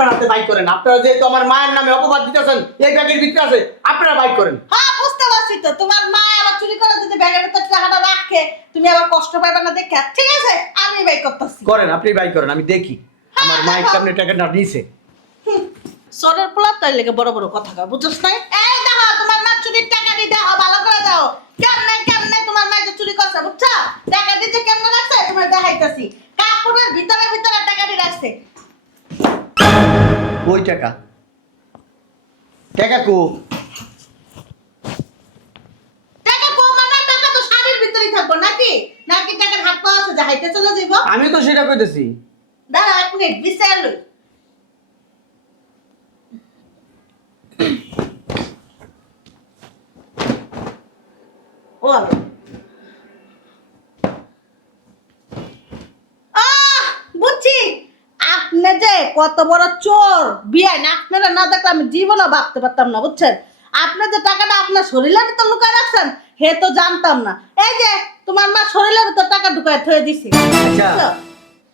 আপনার হাতে বাইক করেন। আপনারা যেহেতু আমার মায়ের নামে অপবাদ দিতেছেন এই ব্যাগের ভিতরে আছে, আপনারা বাইক করেন। হ্যাঁ বুঝতে পারছি তো, তোমার মা আবার চুরি করে যদি ব্যাগের ভিতর টাকাটা রাখে তুমি আবার কষ্ট পাবে না দেখে। ঠিক আছে আমি বাই করতেছি। করেন, আপনি বাইক করেন, আমি দেখি আমার মায়ের সামনে টাকাটা নিছে। সরের পোলা তাই লেগে বড় বড় কথা কয়, বুঝছস না? এই দেখো তোমার মা চুরির টাকা দিয়ে দাও, ভালো করে দাও। কেমনে তোমার মা যে চুরি করছে বুঝছো? টাকা দিতে কেমনে রাখছে তোমার দেখাইতাছি। কাপড়ের ভিতরে ভিতরে টাকা দিয়ে রাখছে। ওই টাকা টাকা কো টাকা কম মানে টাকা তো শাড়ির ভিতরেই থাকবো নাকি? নাকি টাকার হাত পাওয়া আছে যাইতে চলে যাইবো? আমি তো সেটা কইতেছি। দাঁড়া এক মিনিট বিচার লই। ও বুঝছি আপনি যে কত বড় চোর বিয়াই না, আপনারা না দেখলে আমি জীবনও ভাবতে পারতাম না বুঝছেন। আপনি যে টাকাটা আপনার শরীরের ভিতর লুকায় রাখছেন হে তো জানতাম না। এই যে তোমার মা শরীরের ভিতর টাকা ঢুকায় থয়ে দিছে। আচ্ছা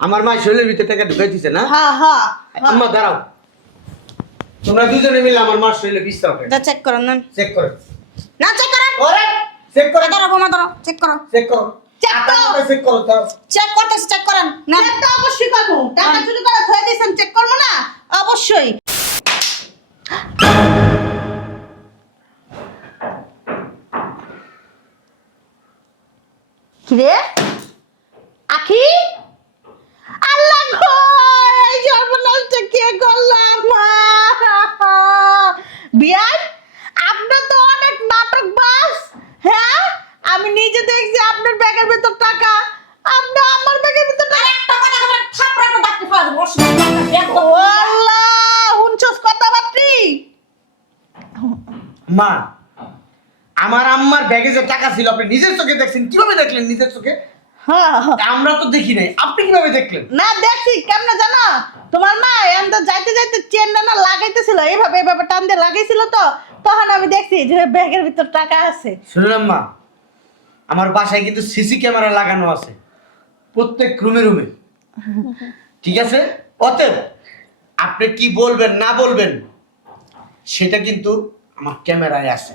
আমার মা শরীরের ভিতরে টাকা ঢুকাই দিছে না? হ্যাঁ হ্যাঁ আম্মা দাঁড়াও, তোমরা দুজনে মিলে আমার মার শরীরে বিস্তার করে যা চেক করেন না। চেক করো। না চেক করেন। ওরে চেক করো, ধরো বোমা ধরো, চেক করো। চেক করো, চেক করো। চেক করো তো। চেক করতেছি, চেক করেন। না চেক তো অবশ্যই করব। টাকা চুরি করে থয়ে দিয়েছেন, চেক করব না? অবশ্যই। কিরে আখি, আল্লাহ গো এই সর্বনাশটা কে করলাম। বিয়ান আপনার তো অনেক নাটকবাজ। হ্যাঁ আমি নিজে দেখছি আপনার ব্যাগের ভিতর টাকা, আপনি আমার ব্যাগের ভিতর টাকা। একটা কথা বলে থাপড়াটা ডাকতে ফেলা দেব। ও আল্লাহ হুনছস কথাবার্তি। মা আমার আম্মার ব্যাগে যে টাকা ছিল আপনি নিজের চোখে দেখছেন, কিভাবে দেখলেন নিজের চোখে? হ্যাঁ আমরা তো দেখি নাই, আপনি কিভাবে দেখলেন? না দেখছি কেমনে জানো, তোমার মা এমন যাইতে যাইতে চেনটা না লাগাইতেছিল, এইভাবে এইভাবে টান দিয়ে লাগাইছিল তো তখন আমি দেখছি যে ব্যাগের ভিতর টাকা আছে। শুনলাম মা, আমার বাসায় কিন্তু সিসি ক্যামেরা লাগানো আছে প্রত্যেক রুমে রুমে, ঠিক আছে? অতএব আপনি কি বলবেন না বলবেন সেটা কিন্তু আমার ক্যামেরায় আছে।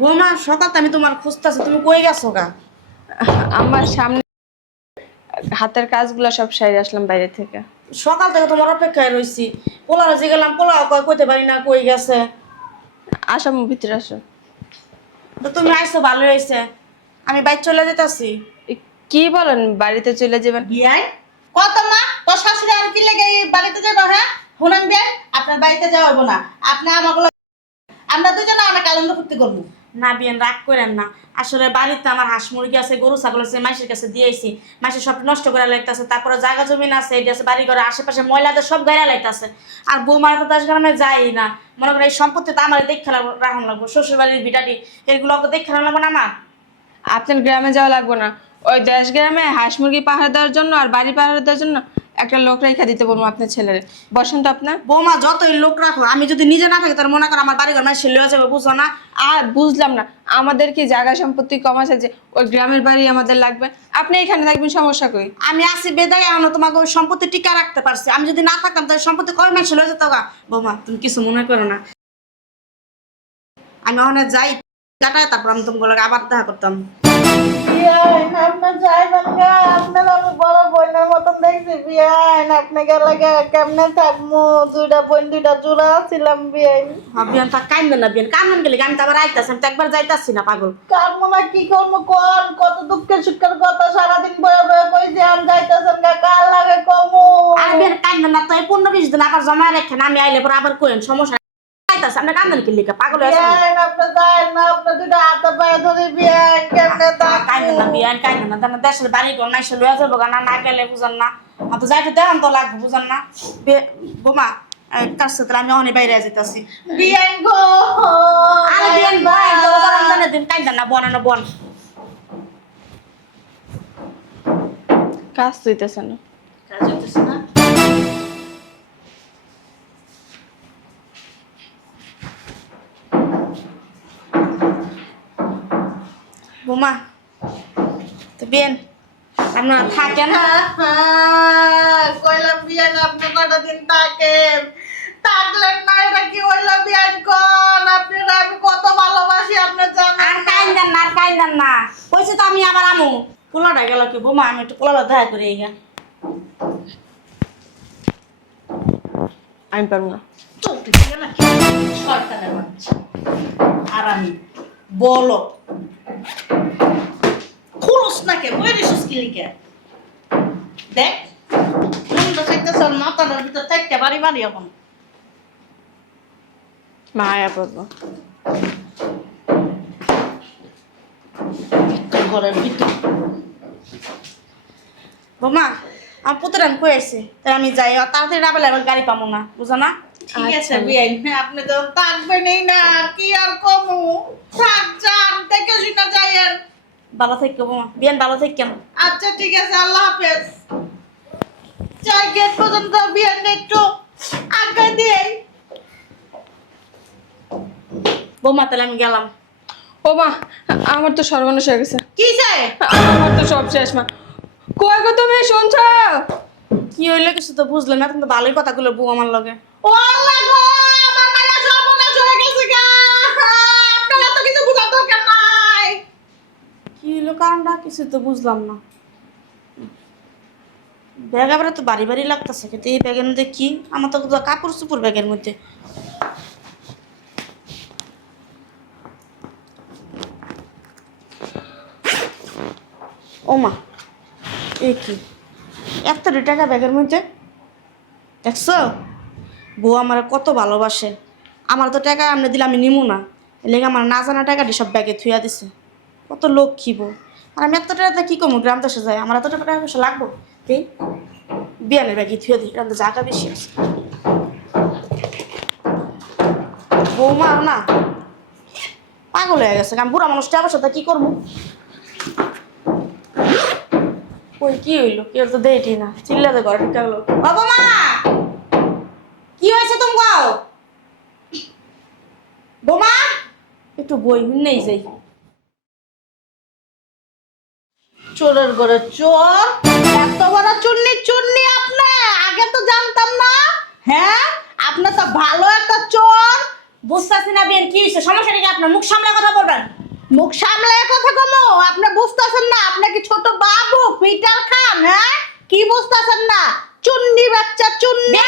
বৌমা সকাল আমি তোমার খুঁজতেছি, তুমি কই গেছো গা? আমার সামনে হাতের কাজগুলো সব সাইরে আসলাম বাইরে থেকে। সকাল থেকে তোমার অপেক্ষায় রইছি। পোলারে যে গেলাম, পোলাও কয় কইতে পারি না কই গেছে। আসো ভিতরে আসো। তো তুমি আইছো ভালো হইছে, আমি বাইরে চলে যেতেছি। কি বলেন বাড়িতে চলে যাবেন? বিয়াই কত মা তোর শাশুড়ি আর কি লেগে এই বাড়িতে যাবো? হ্যাঁ শুনান বিয়াই আপনার বাড়িতে যাওয়াবো না, আপনি আমাকে আমরা দুজনে অনেক আনন্দ ফুর্তি করবো। না বিয়ান রাগ করেন না, আসলে বাড়িতে আমার হাঁস মুরগি আছে, গরু ছাগল আছে, মাইশের কাছে দিয়েছি। মাইশের সব নষ্ট করে লাইতেছে, তারপরে জায়গা জমিন আছে, এটি আছে বাড়ি ঘরে আশেপাশে ময়লাদের সব গাইরা লাইতেছে। আর বৌমার তো দাস গ্রামে যাই না, মনে করেন এই সম্পত্তি তো আমার দেখে রাখুন লাগবো, শ্বশুর বাড়ির বিটাটি এগুলো দেখে লাগবো না আমার। আপনার গ্রামে যাওয়া লাগবে না, ওই দেশ গ্রামে হাঁস মুরগি পাহাড় দেওয়ার জন্য আর বাড়ি পাহাড় দেওয়ার জন্য একটা লোক রেখা দিতে বলবো আপনার ছেলের। বসেন তো আপনার। বৌমা যতই লোক রাখো, আমি যদি নিজে না থাকি তার মনে করেন আমার বাড়ি ঘর মাইশে লয়ে যাবে, বুঝো না? আর বুঝলাম না, আমাদের কি জায়গা সম্পত্তি কম আছে যে ওই গ্রামের বাড়ি আমাদের লাগবে? আপনি এখানে থাকবেন, সমস্যা কই? আমি আসি বেদায় এমন তোমাকে ওই সম্পত্তি টিকা রাখতে পারছি, আমি যদি না থাকতাম তাহলে সম্পত্তি কবে মাইশে লয়ে যেত গা। বৌমা তুমি কিছু মনে করো না, আমি ওখানে যাই কাটায় তারপর আমি তোমাকে আবার দেখা করতাম। আপনার যাইবেন গা, আপনার আমি বড় বোনের মতন দেখছি বিয়ান, আপনি গেলে কেমনে থাকবো? দুইটা বোন দুইটা জোড়া ছিলাম বিয়ান। বিয়ান তা কাইন্দ না বিয়ান, কামন গেলে আমি তো আবার আইতাছি, আমি তো একবার যাইতাছি না পাগল। কামো না কি করবো কোন, কত দুঃখের সুখের কথা সারাদিন বয়ে বয়ে কইছি আমি যাইতাছেন গা, কার লাগে কমু? আর বিয়ান কাইন্দ না তো, এই 15-20 দিন আবার জমা রেখে না, আমি আইলে পরে আবার কইেন সমস্যা আইতাছে, আপনি কান্দন কি লিখা পাগল হয়ে আছেন? আপনি যাই না, আপনি দুইটা হাতে পায়ে ধরে বিয়ান কেমনে তা কাইন্দ না বিয়ান, কাইন্দ না জানা দেশের বাড়ি ঘর নাইছে লয়ে যাবো গা, না না গেলে বুঝান না, তো যাইতে দেখান তো লাগবে বুঝান না। বোমা কাছে তাহলে আমি অনেক বাইরে যেতেছি বিয়ান গো। আরে বিয়ান ভাই রমজানের দিন কাইন্দ না, বন না বন। কাজ হইতেছে না। কাজ হইতেছে না? বোমা তো বিয়েন আপনারা থাকেন কইলাম বিয়েন আপনি কটা দিন থাকেন থাকলেন না এটা কি হইলো বিয়েন কোন আপনারা আমি কত ভালোবাসি আপনি জানেন আর কাইন্দান না কইছে তো আমি আবার আমু পোলাটা গেল কি বোমা আমি একটু পোলাটা দেখা করে এই আমি পারবো না। চলতে গেল শয়তানের বাচ্চা আর আমি বলো খুলস না কে বই রিসুস কি লিখে দেখ মনটা চাইতেছে ওর মাথাটার ভিতর চারটা বাড়ি বাড়ি এখন মায়া পড়বো। ঘরের ভিতর বোমা আমার পুত্র আমি কই আইছে তাই আমি যাই আর তাড়াতাড়ি না পেলে আবার গাড়ি পাবো না বুঝো না ঠিক আছে বিয়াই আপনি যখন থাকবেনই না কি আর কমু থাক যান থেকে শুনে যাইয়েন ভালো থাকো বোমা বিয়ান ভালো থাকেন আচ্ছা ঠিক আছে আল্লাহ হাফেজ যাই গেট পর্যন্ত বিয়ান একটু আগে দিয়ে বোমা তাহলে আমি গেলাম ও মা, আমার তো সর্বনাশ হয়ে গেছে। কি চাই আমার তো সব শেষ মা। কই গো তুমি শুনছ? কি হইলো কিছু তো বুঝলাম না কিন্তু ভালোই কথাগুলো বউ আমার লগে ও আল্লাহ গো আমার মায়া সর্বনাশ হয়ে গেছে গা আপনারা তো কিছু বুঝার দরকার নাই কি হইলো কারণটা কিছু তো বুঝলাম না ব্যাগ আবার তো বাড়ি বাড়ি লাগতেছে কিন্তু এই ব্যাগের মধ্যে কি আমার তো কাপড় চুপড় ব্যাগের মধ্যে ও মা এ কি 1 টাকা ব্যাগের মধ্যে দেখছো বউ আমার কত ভালোবাসে আমার তো টাকা আমরা দিলে আমি নিমু না লেগে আমার না জানা টাকাটি সব ব্যাগে থুয়া দিছে কত লক্ষ্মী বউ আর আমি এত টাকা কি করবো গ্রাম দেশে যাই আমার এত টাকা পয়সা লাগবো এই বিয়ানের ব্যাগে থুয়া দিই গ্রামে জায়গা বেশি আছে বৌমা না পাগল হয়ে গেছে আমি বুড়া মানুষটা আবার সাথে কি করবো ওই কি হইলো কেউ তো দেয়টি না চিল্লাতে ঘরে ঢুকে গেলো বাবা মা কি হয়েছে তোমার বোমা একটু বই নেই যাই চোরের ঘরে চোর এত বড় চুন্নি চুন্নি আপনি আগে তো জানতাম না হ্যাঁ আপনি তো ভালো একটা চোর বুঝতেছি না বিয়েন কি হয়েছে সমস্যাটা কি আপনার মুখ সামলে কথা বলবেন মুখ সামলে কথা কমো আপনি বুঝতেছেন না আপনি কি ছোট বাবু পিটার খান হ্যাঁ কি বুঝতেছেন না চুন্নি বাচ্চা চুন্নি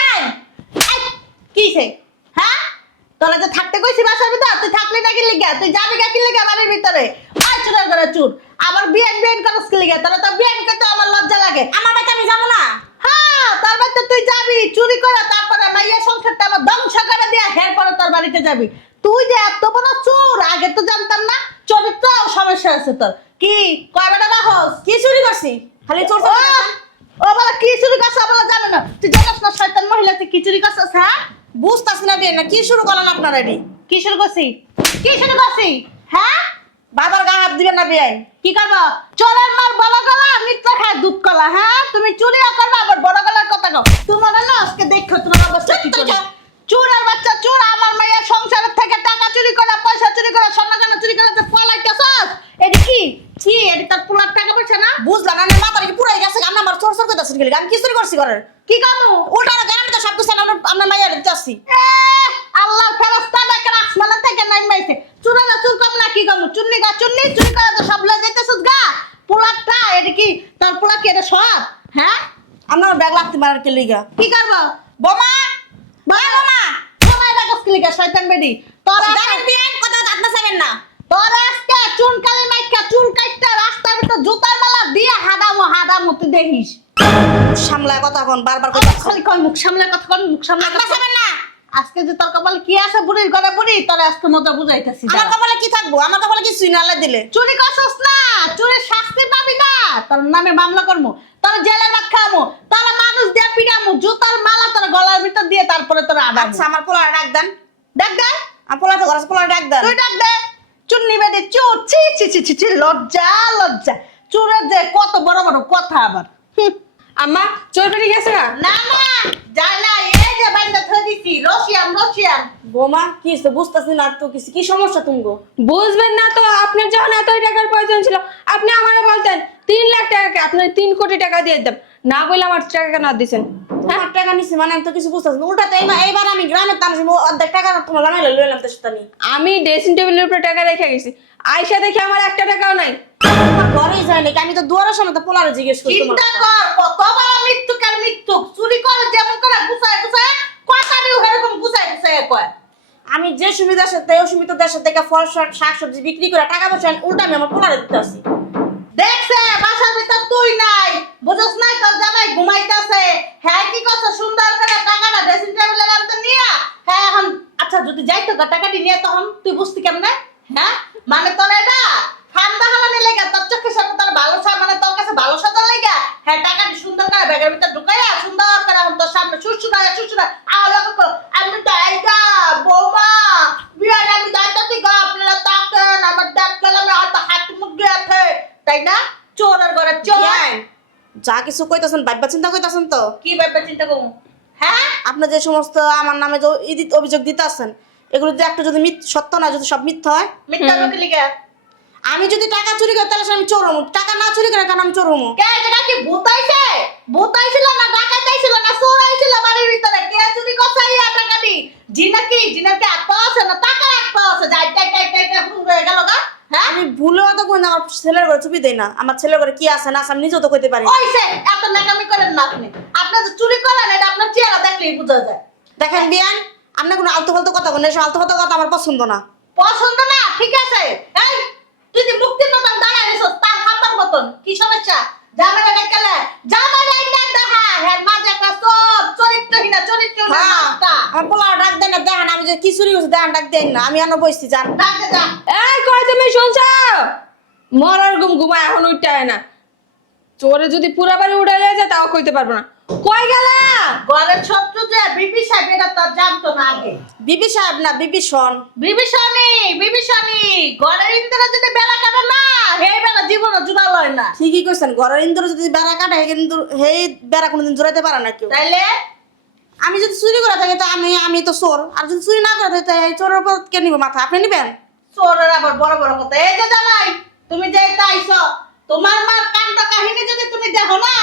এই, কিসে হ্যাঁ তোরা যে থাকতে কইছি বাসার ভিতর তুই থাকলি না কি লিগা তুই যাবি কি লিগা বাড়ির ভিতরে আয় চুরের ঘরে চুর আবার বিয়ান বিয়ান করস কি লিগা তাহলে তো বিয়ান করতে আমার লজ্জা লাগে আমার বাড়িতে আমি যাবো না হ্যাঁ তোর বাড়িতে তুই যাবি চুরি করে তারপরে মাইয়া সংসারটা আমার ধ্বংস করে দিয়া হের পরে তোর বাড়িতে যাবি তুই যে এত বড় চোর আগে তো জানতাম না চরিত্র সমস্যা আছে তোর কি কয়টা বাহস কি চুরি করছি খালি চোর ও ও বলে কি চুরি করছ বলে জানো না তুই জানিস না শয়তান মহিলা তুই কি চুরি করছিস হ্যাঁ বুঝতেছি না বিয়েন না কি শুরু করলেন আপনারা এটি কি শুরু করছি কি শুরু করছি হ্যাঁ বাবার গায়ে হাত দিবেন না বিয়েন কি করবো চোরের মার বড় গলা মিথ্যা খায় দুধ কলা হ্যাঁ তুমি চুরিও করবে আবার বড় গলার কথা কও তোমার না আজকে দেখো তোমার অবস্থা কি করে চোরের বাচ্চা চোর আমার মেয়ে সংসারের থেকে টাকা চুরি করে পয়সা চুরি করে স্বর্ণ গয়না চুরি করে যে পলাইতেছস এটা কি এটা তোর পুলার টাকা পয়সা না বুঝলাম না মাথা কি পুরাই গেছে আমি আমার চোর চোর করতেছি গেলি আমি কি চুরি করছি ঘরের কি কামু ওটা না জানি তো সব কিছু আমরা মাইয়া লিখতে আসছি আল্লাহর ফেরেশতা দেখে আসমানে থেকে নাইমাইছে চুরালা চুর কম না কি কামু চুন্নি গা চুন্নি চুরি করে তো সব লয়ে যাইতেছস গা পুলারটা এটা কি তোর পুলা কি এটা সব হ্যাঁ আমার ব্যাগ লাগতে মারার কে লিগা কি করবো বোমা বোমা তোমার ডাকস কি লিগা শয়তান বেডি তোরা জানেন বিয়েন কথা আপনি চাইবেন না তোরা আজকে চুন কালি মাইকা চুল কাটটা রাস্তার ভিতর জুতার মালা দিয়ে হাদামো তুই দেখিস সামলায় কথা কোন বারবার আচ্ছা, কথা খালি কর মুখ সামলা কথা কর মুখ সামলা আপনি কথা চাইবেন না আজকে যে তোর কপালে কি আছে বুড়ির ঘরে বুড়ি তোরা আজকে মজা বুঝাইতাছি আমার কপালে কি থাকবো আমার কপালে কি সুইনা আল্লাহ দিলে চুরি করছস না চুরির শাস্তি পাবি না তোর নামে মামলা করমু তোর জেলের ভাত খামু তোর মানুষ দিয়ে পিটামু জুতার মালা তোর গলার ভিতর দিয়ে তারপরে তোর আদামু আচ্ছা আমার পোলা ডাক দেন দেখ দে আমার পোলা তো ঘরে পোলা ডাক দেন তুই ডাক দে চুন্নি বেদে চুর ছি ছি ছি ছি ছি লজ্জা লজ্জা চুরের যে কত বড় বড় কথা আবার আম্মা চোর বেরিয়ে গেছে না? না না যাই না এই যে বাইন্দা থই দিছি রশিয়ান বোমা কি হইছে বুঝতাছি না তো কিছু কি সমস্যা তুমগো? বুঝবেন না তো, আপনার যখন এত টাকার প্রয়োজন ছিল আপনি আমারে বলতেন 3 লাখ টাকা, আপনার 3 কোটি টাকা দিয়ে দিতাম, না বলে আমার টাকা কেন দিছেন? তোমার টাকা নিছি মানে আমি তো কিছু বুঝতাছি না। উল্টা তো এইবার আমি গ্রামের তার অর্ধেক টাকা তোমার জামাই লইলাম তো সেটা নিয়ে। আমি ড্রেসিং টেবিলের উপরে টাকা রেখে গেছি, আয়সা দেখে আমার 1 টাকাও নাই। তোমার ঘরেই যায় নাকি? আমি তো দুয়ারের সামনে তো পোলারে জিজ্ঞেস করি তোমার চিন্তা কর কতবার মৃত্যু চুরি করে যেমন করে গুছায় কথা দিও এরকম গুছায় কয়। আমি যে সুবিধার সাথে ওই সুবিধা দেশের থেকে ফল শাক সবজি বিক্রি করে টাকা পয়সা উল্টা আমি আমার পোলারে দিতেছি। দেখছে বাসার ভিতর তুই নাই, বুঝছ নাই তোর জামাই ঘুমাইতেছে, হ্যাঁ কি কথা সুন্দর করে টাকাটা ড্রেসিং টেবিলের আনতে নিয়া, হ্যাঁ এখন আচ্ছা যদি যাইতো টাকাটি নিয়ে তখন তুই বুঝতি কেমনে? হ্যাঁ মানে তোর এটা ঠান্ডা হালানি লেগে তোর চোখের সামনে তোর ভালো মানে তোর কাছে ভালো সাজা লেগে, হ্যাঁ টাকাটি সুন্দর করে ব্যাগের ভিতর ঢুকাইয়া সুন্দর করে এখন তোর সামনে সুসুরা আমি তো এইটা বৌমা বিয়ার আমি যাইতাছি গো আপনারা তাকেন আমার দেখ গেলাম হাত মুখ গিয়েছে, তাই না? চোরের ঘরে চোর। বিয়ান, যা কিছু কইতাছেন ভাববা চিন্তা কইতাছেন তো? কি ব্যাপার চিন্তা করবো? হ্যাঁ আপনি যে সমস্ত আমার নামে যে অভিযোগ দিতেছেন এগুলো যদি একটা যদি সত্য না যদি সব মিথ্যা হয়, মিথ্যা লোকে লিখে আমি যদি টাকা চুরি করি তাহলে আমি চোর হমু, টাকা না চুরি করে কেন আমি চোর হমু? কে এটা কি ভূতাইছিল না ডাকাইছিল না চোর আইছিল বাড়ির ভিতরে কে চুরি করছে এই টাকাটি? জিনাকে আত্মা আছে না টাকা আত্মা আছে যাই হয়ে গেল গা। হ্যাঁ আমি ভুলেও তো কোন আমার ছেলের ঘরে ছবি দেই না, আমার ছেলের ঘরে কি আছে না আছে আমি নিজেও তো কইতে পারি। ওইসে এত নাকামি করেন না আপনি যে চুরি করেন এটা আপনার চেহারা দেখলেই বোঝা যায়। দেখেন বিয়ান, আপনি কোনো আলতু ফালতু কথা বলেন, এসব আলতু ফালতু কথা আমার পছন্দ না। পছন্দ না ঠিক আছে, এই তুই যে মুক্তির মতন দাঁড়ায় রেছিস তার খাম্বার মতন কি সমস্যা? জামাই ডাকলে জামাই দেখা হ্যাঁ মাঝে একটা চরিত্রহীনা হ্যাঁ, আমার পোলা ডাক দেন না, দেখেন আমি যে কি চুরি করছি দেখেন ডাক দেন না, আমি এনে বসছি জান। ডাকতে যা। এই কই তুমি শুনছো? মরার ঘুমায় এখন উঠতে না, চোরে যদি পুরা বাড়ি উঠে যায় তাও কইতে পারবো না। কই গেলা? ঘরের শত্রু যে বিবি সাহেব এটা তো জানতো না আগে। বিবি সাহেব না বিভীষণ। বিভীষণী ঘরের ইন্দ্র যদি বেলা কাটে না হে বেলা জীবনও জুড়া লয় না। ঠিকই কইছেন, ঘরের ইন্দুর যদি বেড়া কাটে কিন্তু সেই বেড়া কোনোদিন জোড়াইতে পারে না কেউ। তাইলে আমি যদি চুরি করে থাকি তো আমি তো চোর, আর যদি চুরি না করে থাকি তো এই চোরের উপর কে নিব মাথা? আপনি নিবেন? চোরের আবার বড় বড় কথা। এই যে জামাই তুমি যে আইছো তোমার মার কাণ্ড কাহিনী যদি তুমি দেখো না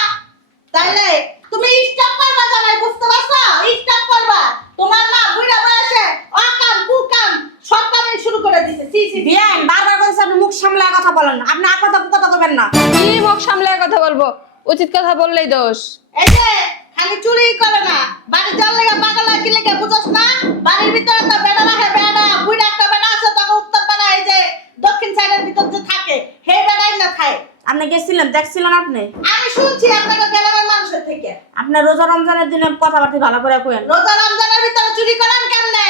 তাইলে তুমি স্টপ করবা জামাই, বুঝতে পারছো? স্টপ করবা। তোমার মা বুড়া বয়সে অকাম কুকাম সব কামই শুরু করে দিছে। সি সি বিয়ান বারবার বলছে আপনি মুখ সামলায় কথা বলেন, আপনি আর কথা করবেন না। কি মুখ সামলে কথা বলবো? উচিত কথা বললেই দোষ। এই যে খালি চুরি করে না বাড়ি জল লেগে পাগল কি লেগে বুঝছ না? বাড়ির ভিতরে তো বেড়া রাখে, বেড়া বুড়া একটা বেড়া আছে তখন উত্তর পাড়া এই যে দক্ষিণ সাইডের ভিতর যে থাকে হে বেড়াই না খায়। আপনি গেছিলেন দেখছিলেন? আপনি আমি শুনছি আপনাকে গ্রামের মানুষের থেকে। আপনি রোজা রমজানের দিনে কথাবার্তা ভালো করে কইেন। রোজা রমজানের ভিতরে চুরি করেন কেমনে?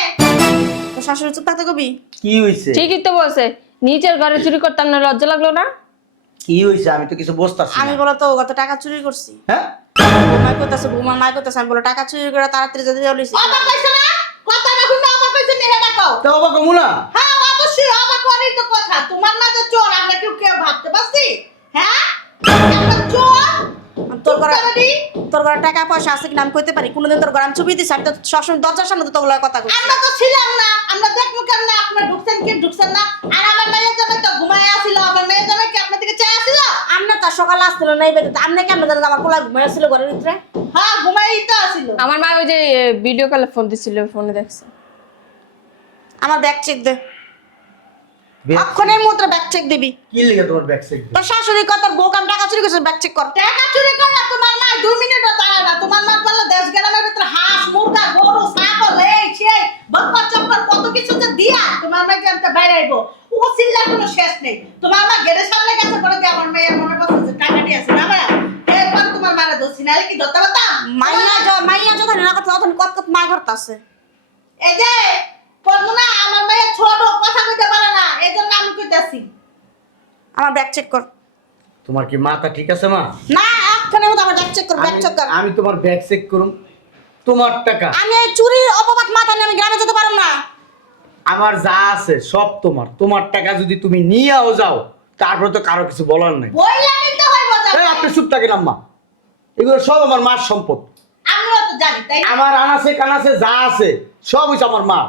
তো শাশুড়ি চুপ থাকতে কবি? কি হইছে? ঠিকই তো বলছে, নিচের ঘরে চুরি করতাম না, লজ্জা লাগলো না? কি হইছে? আমি তো কিছু বুঝতাছি আমি না। বলো তো কত টাকা চুরি করছি। হ্যাঁ ঘুমাই করতেছে মাই করতেছে, আমি বলো টাকা চুরি করে তাড়াতাড়ি যদি বলিছি। অবাক হইছে না? কথাটা শুনে অবাক হইছে নি হেডা কও। তো বাবা কমুনা হ্যাঁ অবশ্যই অবাক হওয়ারই তো কথা। তোমার না যে চোর আমরা কেউ ভাবতে পারছি? হ্যাঁ একটা চোর তোর ঘরে চুরি তোর ঘরে টাকা পয়সা আছে কিনা আমি কইতে পারি? কোনোদিন তোর ঘরে আমি ছবি দিছি? আমি তো সবসময় দরজার সামনে তো তোগুলো কথা কইছি। আমরা তো ছিলাম না, আমরা দেখবো কেন না আপনার ঢুকছেন কি ঢুকছেন না? আর আমার মেয়ের জন্য তো ঘুমায় আসিল, আমার মেয়ের জন্য কি আপনার দিকে চাই আসিল? আমরা তার সকালে আসছিল না এই বেদে, আপনি কেমন জানেন আমার পোলা ঘুমাই আসছিল ঘরের ভিতরে? হ্যাঁ ঘুমাই তো আসিল। আমার মা ওই যে ভিডিও কলে ফোন দিছিল, ফোনে দেখছে। আমার ব্যাগ চেক দে, ব্যাগ- অক্ষণের মুদ্রা ব্যাগ চেক দিবি। কি লিখে তোমার ব্যাগ চেক? তোর শাশুড়ি কত বউ কাম টাকা চুরি করছে, ব্যাগ চেক কর। টাকা চুরি করে তোমার মা 2 মিনিটও দাঁড়ায় না। তোমার মা বললো দেশ গ্রামের ভিতরে হাঁস মুরগা গরু ছাগল এই সেই বকর চক্কর কত কিছু যে দিয়া তোমার মা জানতে বাইরে আইবো ও চিল্লার কোনো শেষ নেই। তোমার মা গেটের সামনে গেছে বলে যে আমার মেয়ের মনে করছে যে টাকা দিয়ে আছে না আমরা এরপর তোমার মারা দোষী নাহলে কি ধরতে পারতাম? মাইয়া যখন না কথা তখন কত কত মা করতেছে। এই যে বলবো না আমার মেয়ে ছোট কথা কইতে পারে না এই জন্য আমি কইতাছি। আমার ব্যাগ চেক কর। তোমার কি মাথা ঠিক আছে মা? না অক্ষণের মতো আমার ব্যাগ চেক কর, ব্যাগ চেক কর। আমি তোমার ব্যাগ চেক করুম। তোমার টাকা আমি এই চুরির অপবাদ মাথা নিয়ে আমি গ্রামে যেতে পারবো না। আমার যা আছে সব তোমার। তোমার টাকা যদি তুমি নিয়েও যাও তারপরে তো কারো কিছু বলার নাই। বইলা নিতে হইব এই, জামাই। আপনি চুপ থাকেন আম্মা, এগুলো সব আমার মার সম্পদ। আমিও তো তো জানি তাই না? আমার আনাসে কানাসে যা আছে সব হইছে আমার মা,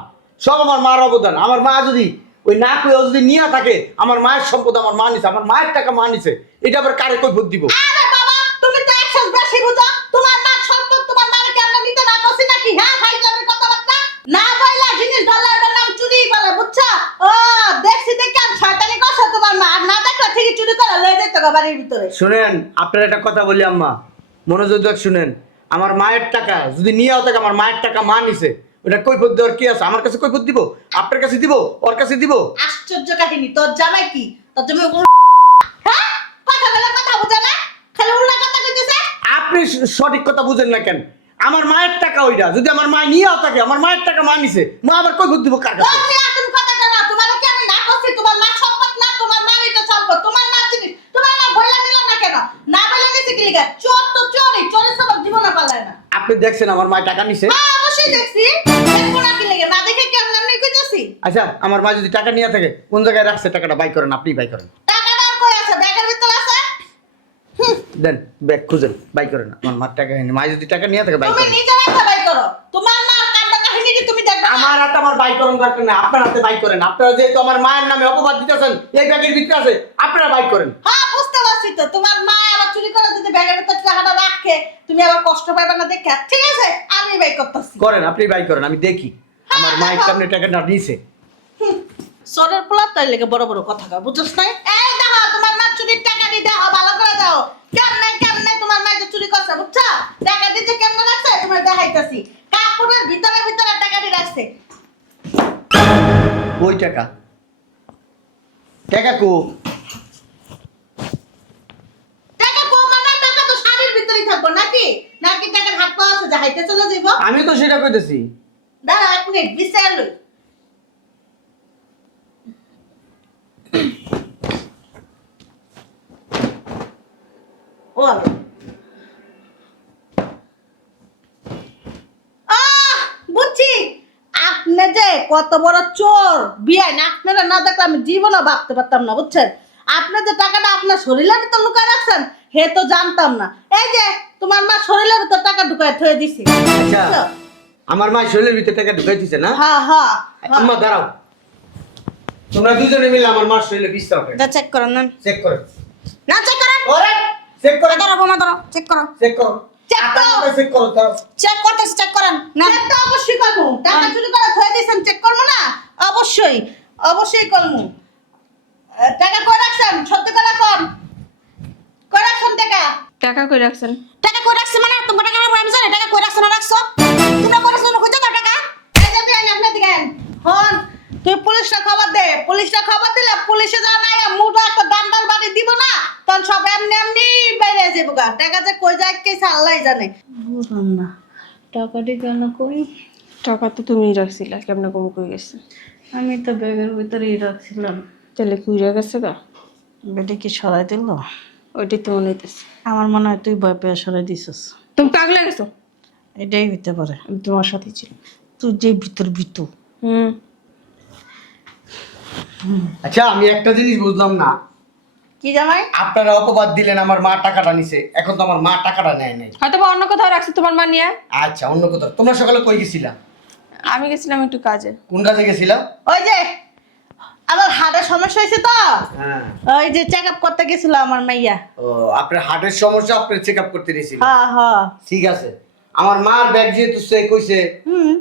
সব আমার মার অবদান। আমার মা যদি ওই না কই যদি নিয়ে থাকে, আমার মায়ের সম্পদ আমার মা নিছে, আমার মায়ের টাকা মা নিছে, এটা আবার কারে কই ভোট দিব? আরে বাবা তুমি তো একশো বেশি বুঝো। তোমার মা সম্পদ তোমার মারে কি আমরা নিতে না করছি নাকি? হ্যাঁ ভাই যাবে কথাবার্তা না বইলা জিনিস ধরলে ওটার নাম চুরি বলে, বুঝছো? ও দেখছি দেখি আমি শয়তানি করছে তোমার মা, আর না দেখলে ঠিকই চুরি করে লয়ে যেত গো বাড়ির ভিতরে। শুনেন, আপনার একটা কথা বলি আম্মা, মনোযোগ দিয়ে শুনেন। আমার মায়ের টাকা যদি নিয়েও থাকে, আমার মায়ের টাকা মা নিছে, ওটা কৈফত দেওয়ার কি আছে? আমার কাছে কৈফত দিব? আপনার কাছে দিব? ওর কাছে দিব? আশ্চর্য কাহিনী, তোর জামাই কি তোর জমি হ্যাঁ কথা বলে কথা বুঝে না, খালি উল্টা কথা কইতেছে। আপনি সঠিক কথা বুঝেন না কেন? আমার মায়ের টাকা ওইটা, যদি আমার মা নিয়েও থাকে, আমার মায়ের টাকা মা নিছে, মা আবার কৈফত দিব কার কাছে? তুমি কথা কেন? তোমার কি আমি না করছি? তোমার মা সম্পদ না, তোমার মা এটা সম্পদ, তোমার মা জিনিস তোমার মা বইলা দিল না কেন? না বইলা দিছে কি লিগা? চোর তো চোরই, চোরের সব জীবনে পালায় না। আপনি দেখছেন আমার মা টাকা নিছে? হ্যাঁ অবশ্যই দেখছি, দেখবো না কি লিগা? না দেখে কি আমি এমনি কইতাছি? আচ্ছা, আমার মা যদি টাকা নিয়ে থাকে, কোন জায়গায় রাখছে টাকাটা? বাই করেন, আপনি বাই করেন। টাকাটা আর কই আছে? ব্যাগের ভিতর আছে। দেন ব্যাগ খুঁজেন, বাই করেন। আমার মার টাকা হয়নি, মা যদি টাকা নিয়ে থাকে বাই তুমি করেন। নিজের হাতে বাই করো, তোমার মা কান্না কাহিনী কি তুমি দেখবে না? আমার হাতে আমার বাই করেন দরকার নেই, আপনার হাতে বাই করেন। আপনারা যেহেতু আমার মায়ের নামে অপবাদ দিতেছেন, এই ব্যাগের ভিতরে আছে, আপনারা বাই করেন। হ্যাঁ বুঝতে পারছি তো, তোমার মা আবার চুরি করে যদি ব্যাগের ভিতর টাকাটা রাখে, তুমি আবার কষ্ট পাবে না দেখে। ঠিক আছে আমি বাই করতেছি। করেন, আপনি বাই করেন, আমি দেখি আমার মায়ের সামনে টাকাটা নিছে। সরের পোলা তাই লেগে বড় বড় কথা কয়, বুঝছস না? এই দেখো তোমার মা চুরির টাকা দি দাও, ভালো করে দাও। কেমনে তোমার মা যে চুরি করছে, বুঝছো? টাকা দিতে কেমনে রাখছে তোমার দেখাইতাছি। কাপড়ের ভিতরে ভিতরে টাকা দি রাখছে। ওই টাকা টাকা কো? টাকা কম মানে টাকা তো শাড়ির ভিতরেই থাকবো নাকি? নাকি টাকার হাত পাওয়া আছে, হাইতে চলে যাইব? আমি তো সেটা কইতেছি। দাঁড়া এক মিনিট বিচার লই। ও আলো। বুঝছি আপনি যে কত বড় চোর বিয়াই না, আপনারা না দেখলে আমি জীবনও ভাবতে পারতাম না, বুঝছেন? আপনি যে টাকাটা আপনার শরীরের ভিতর লুকায় রাখছেন হে তো জানতাম না। এই যে তোমার মা শরীরের ভিতর টাকা ঢুকায় থয়ে দিছে। আচ্ছা, আমার মা শরীরের ভিতরে টাকা ঢুকাই দিছে না? হ্যাঁ হ্যাঁ আম্মা দাঁড়াও, তোমরা দুজনে মিলে আমার মার শরীরে বিস্তার করেন। এটা চেক করেন না। চেক করেন। না চেক করেন। ওরে চেক করেন, ধরো বোমা ধরো, চেক করো। চেক করো, চেক করো। চেক করো তো। চেক করতেছি, চেক করেন না। চেক তো অবশ্যই করবো, টাকা চুরি করে থয়ে দিয়েছেন, চেক করবো না? অবশ্যই অবশ্যই করবো। টাকা কই রাখছেন? সত্যি করে কোন কই রাখছেন টাকা? টাকা কই রাখছেন? টাকা কই রাখছে মানে তোমার টাকা আমি জানি টাকা কই রাখছ না রাখছো? তোমরা কই রাখছো খুঁজে দাও টাকা। এই যে বিয়ান আপনি দিকেন হন, তুই পুলিশটা খবর দে। পুলিশটা খবর দিলে পুলিশে যা নাই মুটা একটা দান্দার বাড়ি দিব না, তখন সব এমনি এমনি বাইরে যাবো গা। টাকা যে কই যায় কে আল্লাহই জানে। বুঝলাম না টাকাটি কেন কই? টাকা তো তুমিই রাখছিলা, কেমন কম কই গেছে? আমি তো ব্যাগের ভিতরেই রাখছিলাম। তাহলে কি উড়ে গেছে গা? বেটি কি সরাই দিল? ওইটাই তো মনে হইতেছে। আমার মনে হয় তুই ভয় পেয়ে সরাই দিছিস। তুমি পাগলা গেছো? এটাই হইতে পারে। আমি তোমার সাথেই ছিল। তুই যে ভিতর ভিতর হুম। আচ্ছা, আমি একটা জিনিস বুঝলাম না। কি জামাই? আপনারা অপবাদ দিলেন আমার মা টাকাটা নিছে, এখন তো আমার মা টাকাটা নেয় নাই। হয়তো বা অন্য কোথাও রাখছে তোমার মা নিয়ে। আচ্ছা, অন্য কোথাও। তোমরা সকালে কই গেছিলা? আমি গেছিলাম একটু কাজে। কোন কাজে গেছিলা? ওই যে আমার হার্টের সমস্যা হয়েছে তো, হ্যাঁ। ওই যে চেক আপ করতে গেছিল আমার মাইয়া। ও, আপনার হার্টের সমস্যা, আপনি চেক আপ করতে গেছিলেন? হ্যাঁ হ্যাঁ। ঠিক আছে। আমার মার ব্যাগ যেহেতু সে কইছে, হুম।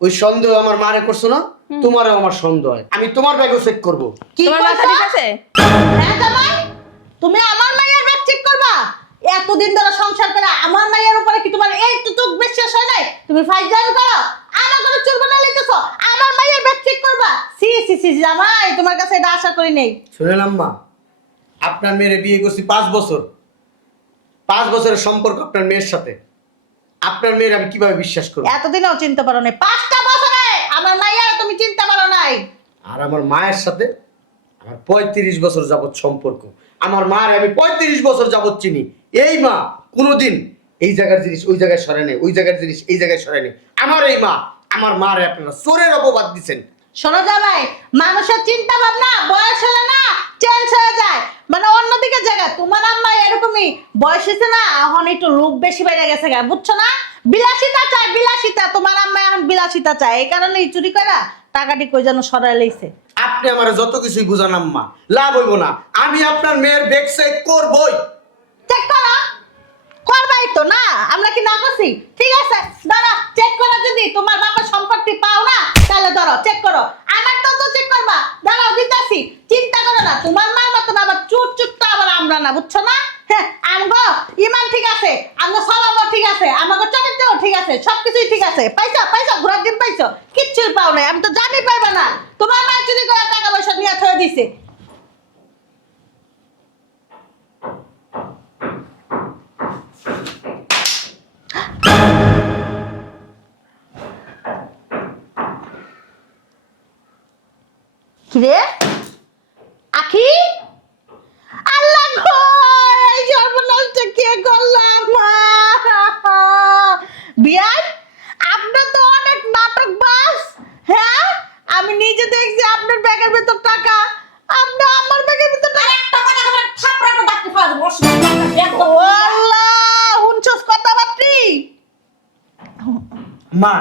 ওই সন্দেহ আমার মারে করছো না, তোমারও আমার সন্দেহ হয়। আমি তোমার ব্যাগও চেক করব। কি তোমার মাথা কইছো? ঠিক আছে? হ্যাঁ জামাই, তুমি আমার মাইয়ার ব্যাগ চেক করবা? এতদিন ধরে সংসার করে আমার মাইয়ার উপরে কি তোমার এইটুকু বিশ্বাস হয় নাই? তুমি ফাইজলামি করো, আমার ঘরে চুল বানা লইতেছো, আমার মাইয়ার ব্যাগ চেক করবা? সি সি সি জামাই, তোমার কাছে এটা আশা করি নেই। শুনেন আম্মা, আপনার মেয়ের বিয়ে করছি 5 বছর। 5 বছরের সম্পর্ক আপনার মেয়ের সাথে। আপনার মেয়ের আমি কিভাবে বিশ্বাস করব? এতদিনও চিনতে পারো নাই, 5টা বছরে আমার মাইয়ার তুমি চিনতে পারো নাই। আর আমার মায়ের সাথে আমার 35 বছর যাবত সম্পর্ক। আমার মার আমি 35 বছর যাবত চিনি। এই মা কোনোদিন এই জায়গার জিনিস ওই জায়গায় সরে নেই, ওই জায়গার জিনিস এই জায়গায় সরে নেই। আমার এই মা, আমার মারে আপনারা চোরের অপবাদ দিচ্ছেন। শোনো জামাই, মানুষের চিন্তা ভাবনা বয়স হলে না চেঞ্জ হয়ে যায়, মানে অন্যদিকে জায়গা। তোমার আম্মা এরকমই বয়স হয়েছে না, এখন একটু লোভ বেশি বেড়ে গেছে গা, বুঝছো না? বিলাসিতা চায়, বিলাসিতা। তোমার আম্মা এখন বিলাসিতা চায়, এই কারণেই চুরি করা টাকাটি কই যেন সরাই লইছে। আপনি আমার যত কিছুই বুঝান আম্মা, লাভ হইব না। আমি আপনার মেয়ের ব্যাগ চেক করবই। চেক করো, করবাই তো না, আমরা কি না করছি? ঠিক আছে, ধরো চেক করো। যদি তোমার বাবার সম্পত্তি পাও না তাহলে ধরো চেক করো। আমার তো চেক করবা, ধরো দিতাছি। চিন্তা করো না, তোমার মার মতন আবার চুট চুট তো আবার আমরা না, বুঝছো না? হ্যাঁ, আমগো ইমান ঠিক আছে, আমগো স্বভাবও ঠিক আছে, আমাগো চরিত্রও ঠিক আছে, সবকিছুই ঠিক আছে। পাইছো পাইছো, ঘোরার দিন পাইছো, কিচ্ছুই পাও নাই। আমি তো জানি পাইবা না, তোমার মা চুরি করে টাকা পয়সা নিয়ে থয়ে দিছে। কিরে আখি, আল্লাহ গো, এই সর্বনাশটা কে করলাম? বিয়ান, আপনার তো অনেক নাটক বাস। হ্যাঁ, আমি নিজে দেখছি আপনার ব্যাগের ভিতর টাকা, আপনি আমার ব্যাগের ভিতর একটা কথা বলে থাপড়াটা ডাকতে পারবো। ও আল্লাহ, হুনছস কথাবার্তি। মা,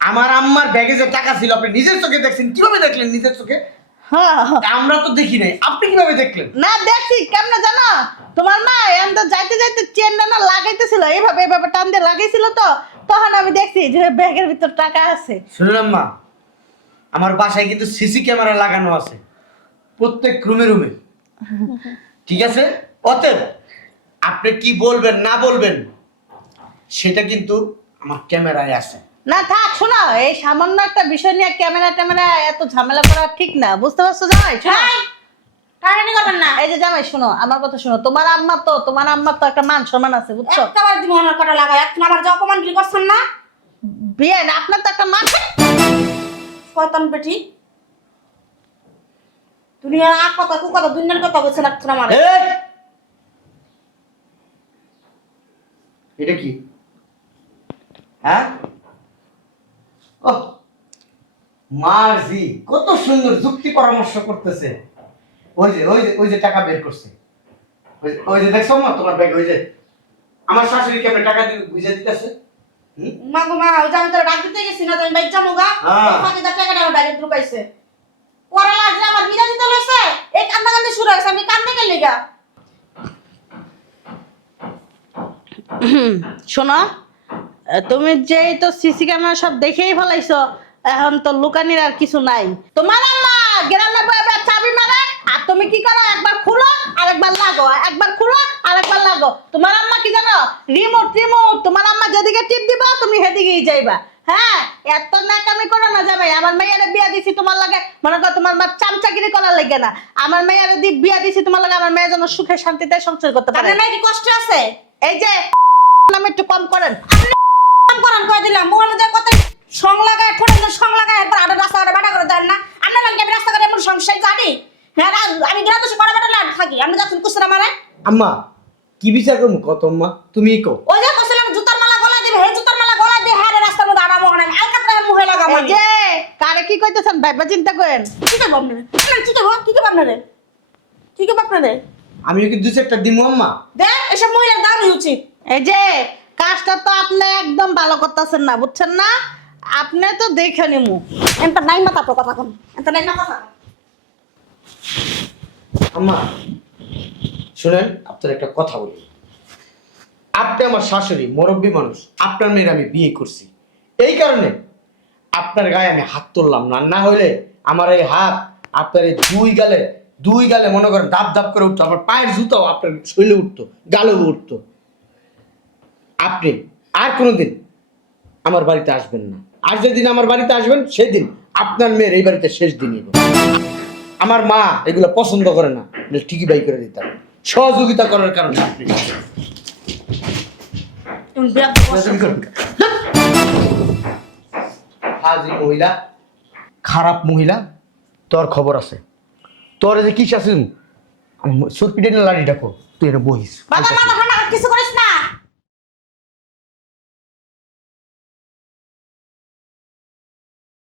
আমার আম্মার ব্যাগে যে টাকা ছিল আপনি নিজের চোখে দেখছেন। কিভাবে দেখলেন নিজের চোখে? হ্যাঁ, আমরা তো দেখি নাই, আপনি কিভাবে দেখলেন? না দেখছি, কেমনে জানো? তোমার মা এমন যাইতে যাইতে চেনটা না লাগাইতেছিল, এইভাবে এইভাবে টান দিয়ে লাগাইছিল, তো তখন আমি দেখছি যে ব্যাগের ভিতর টাকা আছে। শুনলাম মা, আমার বাসায় কিন্তু সিসি ক্যামেরা লাগানো আছে প্রত্যেক রুমে রুমে। ঠিক আছে, অতএব আপনি কি বলবেন না বলবেন সেটা কিন্তু আমার ক্যামেরায় আছে। না থাক, শোনো, এই সামান্য একটা বিষয় নিয়ে ক্যামেরা ট্যামেরা এত ঝামেলা করা ঠিক না, বুঝতে পারছো জামাই? টাকানি করবেন না। এই যে জামাই, শোনো আমার কথা, শোনো। তোমার আম্মা তো একটা মান সম্মান আছে, বুঝছো? একবার দিব ওনার কটা লাগাই, এখন আবার যে অপমান কি করছেন না? বিয়ে না, আপনার তো একটা মান। শয়তান বেটি, দুনিয়ার আক কথা কু কথা দুনিয়ার কথা বলছে লাগছে আমার। এই! এটা কি? হ্যাঁ, ও মার্জি কত সুন্দর যুক্তি পরামর্শ করতেছে। ওই যে টাকা বের করছে, ওই যে দেখছো মা তোমার ব্যাগ, ওই যে আমার শাশুড়ি কেমন টাকা দিয়ে বুঝে দিতেছে। মা গো মা, ওই যে আমি তোরা ডাক দিতে গেছি না, আমি বাইক যাবো গা, হ্যাঁ। ফাঁকে দা টাকাটা আমার ব্যাগে ঢুকাইছে। পরে লাগছে আমার বিনা দিতে লইছে, এই কান্না কান্দি শুরু হয়েছে, আমি কান্দে গেলি গা। শোনো, তুমি যেই তো সিসি ক্যামেরা সব দেখেই ফেলাইছো, এখন তো লুকানির আর কিছু নাই। তোমার আম্মা গ্রামে বয়ে চাবি মারে, আর তুমি কি করো? একবার খুলো আর একবার লাগো, একবার খুলো আর একবার লাগো। তোমার আম্মা কি জানো? রিমোট। তোমার আম্মা যেদিকে টিপ দিবা তুমি সেদিকেই যাইবা। হ্যাঁ, এত নাকামি করো না জামাই। আমার মেয়েরে বিয়া দিছি তোমার লাগে, মনে করো তোমার মা চামচাগিরি করার লাগে না। আমার মেয়েরে বিয়া দিছি তোমার লাগে, আমার মেয়ে যেন সুখে শান্তিতে সংসার করতে পারে। আপনার কি কষ্ট আছে? এই যে নামে একটু কম করেন। কাম করান কই দিলাম, মোহন দে কত সং লাগায় ঠোঁটে সং লাগায় এরপর আড়া রাস্তা করে বাটা করে দেন না। আমরা লাগে আমি রাস্তা করে এমন সংসার জানি। হ্যাঁ, আমি গ্রাম দেশে বড় বড় লাট থাকি, আমরা যখন কুসরা মারে। আম্মা কি বিচার করবো কত আম্মা, তুমিই কো। ওই যে কইছিলাম জুতার মালা গলা দিবে, হে জুতার মালা গলা দিয়ে হ্যাঁ রাস্তার মধ্যে আড়া মোহন আমি আলকাতরা মুহে লাগাবো। এই যে কারে কি কইতেছেন ভাইবা চিন্তা করেন। কি করব আপনারে? কি করব আপনারে? কি করব আপনারে? আমি কি দু চারটা দিমু আম্মা? দে এসব মহিলার দাঁড়াই উচিত। এই যে কাজটা তো আপনি একদম ভালো করতেছেন না, বুঝছেন না? আপনি তো দেখে নিমু। এনটা নাই মাথা তো কথা কোন, এনটা নাই না কথা। আম্মা শুনেন, আপনার একটা কথা বলি। আপনি আমার শাশুড়ি, মুরব্বী মানুষ, আপনার মেয়ের আমি বিয়ে করছি, এই কারণে আপনার গায়ে আমি হাত তুললাম না। না হইলে আমার এই হাত আপনার এই দুই গালে মনে করেন দাপ দাপ করে উঠতো, আমার পায়ের জুতাও আপনার শৈলে উঠতো, গালেও উঠতো। আপনি আর কোনোদিন আমার বাড়িতে আসবেন না। আর যেদিন আমার বাড়িতে আসবেন সেদিন আপনার মেয়ের এই বাড়িতে শেষ দিনই। আমার মা এগুলো পছন্দ করে না, ঠিকই বাই করে দিতাম। সহযোগিতা করার কারণে আপনি তুমি বিয়া হাজি মহিলা, খারাপ মহিলা। তোর খবর আছে, তোর যে কিস আছে, সরপিটে লাড়ি ডাকো, তুই এটা বহিস। বাবা মাথা ঠান্ডা কিছু করিস না।